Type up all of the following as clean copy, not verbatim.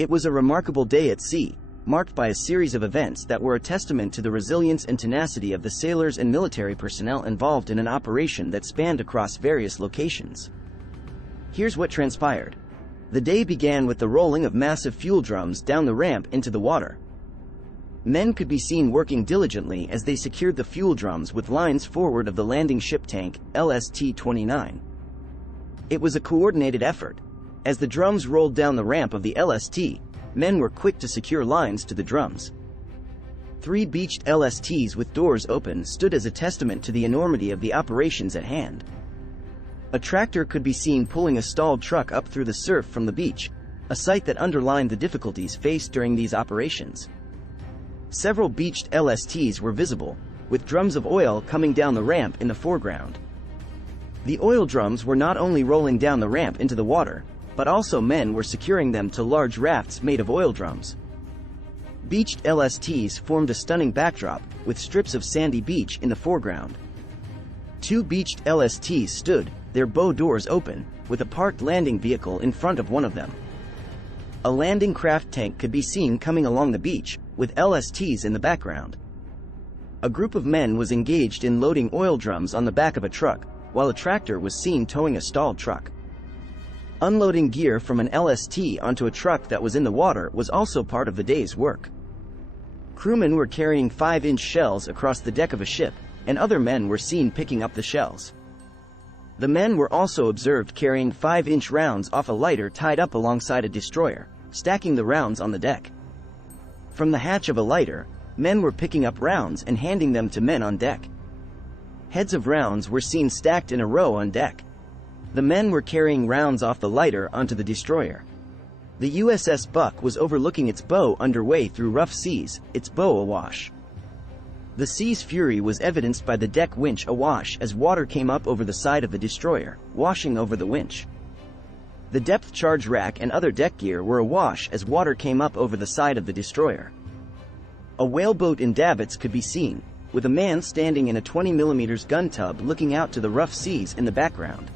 It was a remarkable day at sea, marked by a series of events that were a testament to the resilience and tenacity of the sailors and military personnel involved in an operation that spanned across various locations. Here's what transpired. The day began with the rolling of massive fuel drums down the ramp into the water. Men could be seen working diligently as they secured the fuel drums with lines forward of the landing ship tank, LST-29. It was a coordinated effort. As the drums rolled down the ramp of the LST, men were quick to secure lines to the drums. 3 beached LSTs with doors open stood as a testament to the enormity of the operations at hand. A tractor could be seen pulling a stalled truck up through the surf from the beach, a sight that underlined the difficulties faced during these operations. Several beached LSTs were visible, with drums of oil coming down the ramp in the foreground. The oil drums were not only rolling down the ramp into the water, but also men were securing them to large rafts made of oil drums. Beached LSTs formed a stunning backdrop, with strips of sandy beach in the foreground. 2 beached LSTs stood, their bow doors open, with a parked landing vehicle in front of one of them. A landing craft tank could be seen coming along the beach, with LSTs in the background. A group of men was engaged in loading oil drums on the back of a truck, while a tractor was seen towing a stalled truck. Unloading gear from an LST onto a truck that was in the water was also part of the day's work. Crewmen were carrying 5-inch shells across the deck of a ship, and other men were seen picking up the shells. The men were also observed carrying 5-inch rounds off a lighter tied up alongside a destroyer, stacking the rounds on the deck. From the hatch of a lighter, men were picking up rounds and handing them to men on deck. Heads of rounds were seen stacked in a row on deck. The men were carrying rounds off the lighter onto the destroyer. The USS Buck was overlooking its bow underway through rough seas, its bow awash. The sea's fury was evidenced by the deck winch awash as water came up over the side of the destroyer, washing over the winch. The depth charge rack and other deck gear were awash as water came up over the side of the destroyer. A whaleboat in davits could be seen, with a man standing in a 20mm gun tub looking out to the rough seas in the background.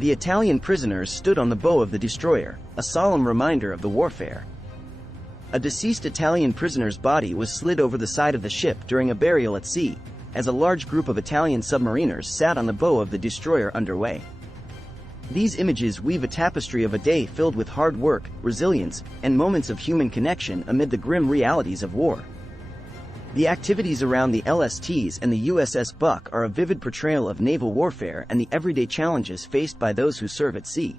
The Italian prisoners stood on the bow of the destroyer, a solemn reminder of the warfare. A deceased Italian prisoner's body was slid over the side of the ship during a burial at sea, as a large group of Italian submariners sat on the bow of the destroyer underway. These images weave a tapestry of a day filled with hard work, resilience, and moments of human connection amid the grim realities of war. The activities around the LSTs and the USS Buck are a vivid portrayal of naval warfare and the everyday challenges faced by those who serve at sea.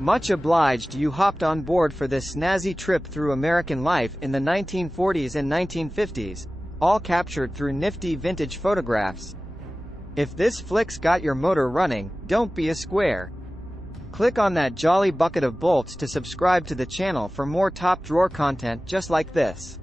Much obliged you hopped on board for this snazzy trip through American life in the 1940s and 1950s, all captured through nifty vintage photographs. If this flick's got your motor running, don't be a square. Click on that jolly bucket of bolts to subscribe to the channel for more top drawer content just like this.